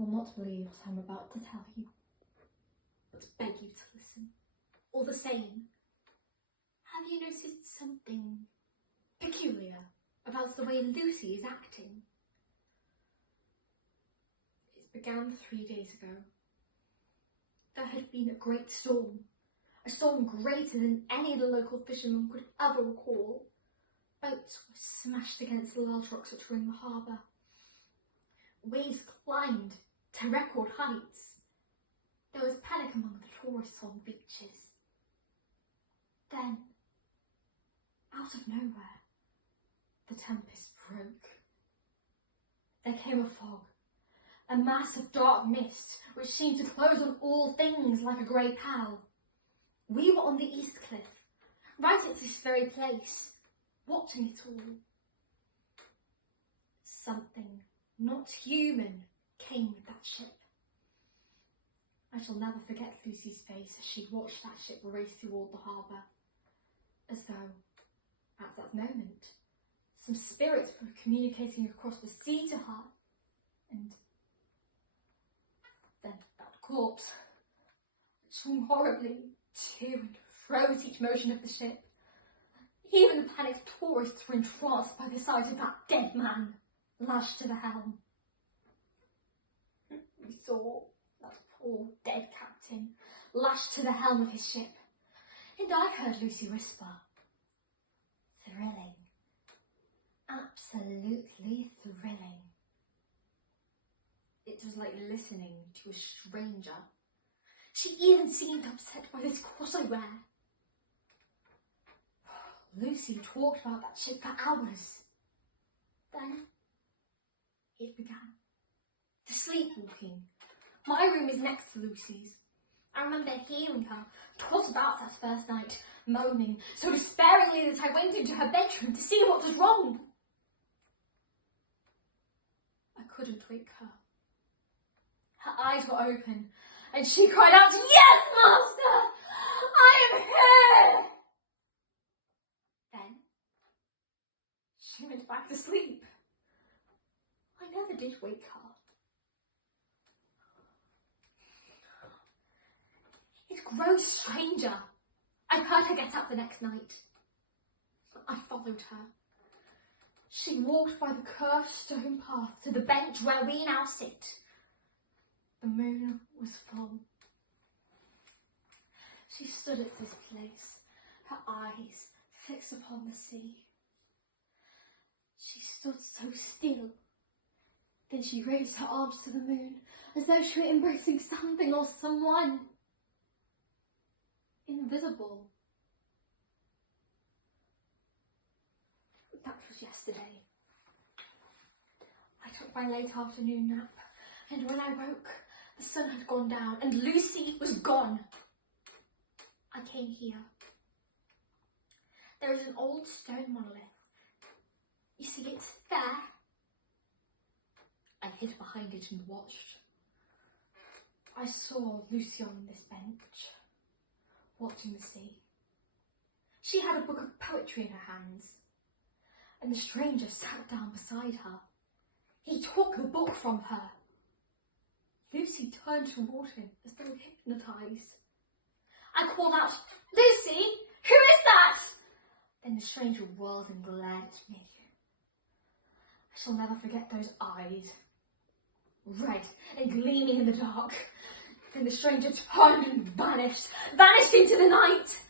will not believe what I'm about to tell you, but beg you to listen. All the same, have you noticed something peculiar about the way Lucy is acting? It began 3 days ago. There had been a great storm, a storm greater than any the local fishermen could ever recall. Boats were smashed against the large rocks that were in the harbour. Waves climbed to record heights. There was panic among the tourists on the beaches. Then, out of nowhere, the tempest broke. There came a fog, a mass of dark mist which seemed to close on all things like a grey pall. We were on the east cliff, right at this very place, watching it all. Something not human came with that ship. I shall never forget Lucy's face as she watched that ship race toward the harbour, as though, at that moment, some spirits were communicating across the sea to her, and then that corpse swung horribly to and fro at each motion of the ship. Even the panicked tourists were entranced by the sight of that dead man lashed to the helm. We saw that poor dead captain lashed to the helm of his ship, and I heard Lucy whisper, "Thrilling, absolutely thrilling." It was like listening to a stranger. She even seemed upset by this course I wear. Lucy talked about that ship for hours. Then it began. The sleepwalking. My room is next to Lucy's. I remember hearing her toss about that first night, moaning so despairingly that I went into her bedroom to see what was wrong. I couldn't wake her. Her eyes were open, and she cried out, "Yes, master! I am here!" Then she went back to sleep. I never did wake her. It grows stranger. I heard her get up the next night. I followed her. She walked by the curved stone path to the bench where we now sit. The moon was full. She stood at this place, her eyes fixed upon the sea. She stood so still. Then she raised her arms to the moon, as though she were embracing something or someone invisible. That was yesterday. I took my late afternoon nap, and when I woke, the sun had gone down and Lucy was gone. I came here. There is an old stone monolith. You see it there? I hid behind it and watched. I saw Lucy on this bench, watching the sea. She had a book of poetry in her hands, and the stranger sat down beside her. He took the book from her. Lucy turned toward him as though hypnotised. I called out, "Lucy, who is that?" Then the stranger whirled and glared at me. I shall never forget those eyes, red and gleaming in the dark. Then the stranger turned and vanished into the night.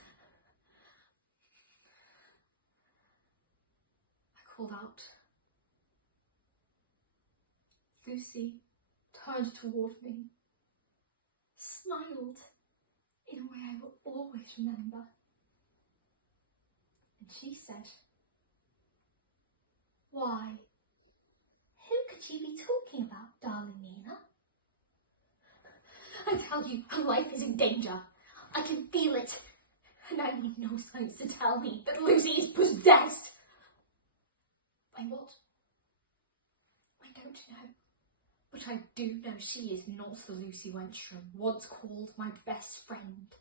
I called out. Lucy turned toward me, smiled in a way I will always remember. And she said, "Why, who could she be talking about, darling Nina?" "I tell you, her life is in danger. I can feel it. And I need no signs to tell me that Lucy is possessed." By what? I don't know. But I do know she is not the Lucy Wenstrom once called my best friend.